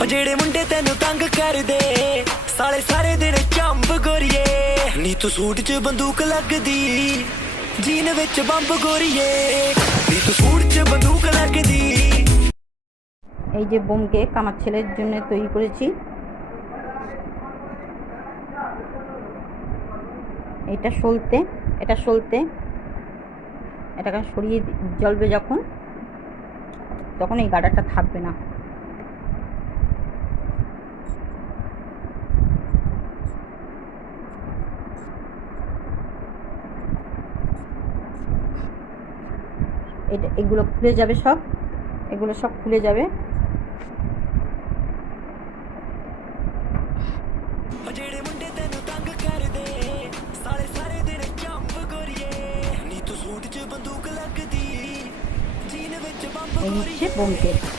ਉਹ ਜਿਹੜੇ ਮੁੰਡੇ ਤੈਨੂੰ ਤੰਗ ਕਰਦੇ ਸਾਲੇ ਸਾਰੇ ਦਿਨ ਚੰਬ ਗੋਰੀਏ ਨੀ ਤੂੰ ਸੂਟ 'ਚ ਬੰਦੂਕ ਲੱਗਦੀ ਜੀਨ ਵਿੱਚ ਬੰਬ ਗੋਰੀਏ ਨੀ ਤੂੰ ਸੂਟ 'ਚ ਬੰਦੂਕ ਲੱਗਦੀ। এই যে বোমকে কামার ছেলের জন্য তৈরি করেছি। এটা সলতে এটাকে সরিয়ে জ্বলবে যখন তখন এই গার্ডারটা থাকবে না। এগুলো খুলে যাবে, এগুলো সব খুলে যাবে। ਜਿਹੜੇ ਮੁੰਡੇ ਤੈਨੂੰ ਤੰਗ ਕਰਦੇ ਸਾਲੇ ਸਾਰੇ ਦਿਨ ਚੰਬ ਗੋਰੀਏ ਨੀ ਤੂੰ ਸੂਟ 'ਚ ਬੰਦੂਕ ਲੱਗਦੀ ਜੀਨ ਵਿੱਚ ਬੰਬ এই হচ্ছে বোমকেট।